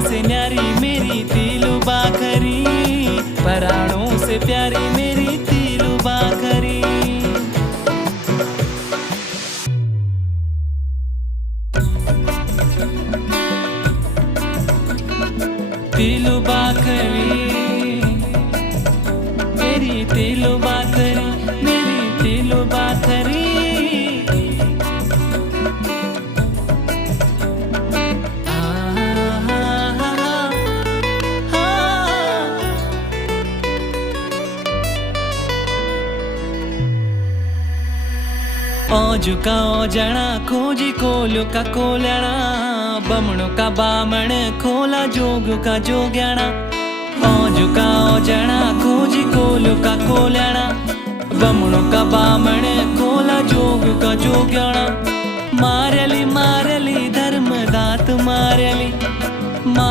से न्यारी मेरी तीलू बाखरी, पराणों से प्यारी मेरी तीलू बाखरी। तीलू बाखरी मेरी तीलू बाखरी, मेरी तीलू बाखरी। औजू का औजणा खोजी कोलू का कोलणा, बमणो का बामण खोला जोग का जोग्याणा। औजू का औजणा खोजी कोलू का कोलणा, बमणो का बामण खोला जोग का जोग्याणा। मारली मारली धर्मदात मारली,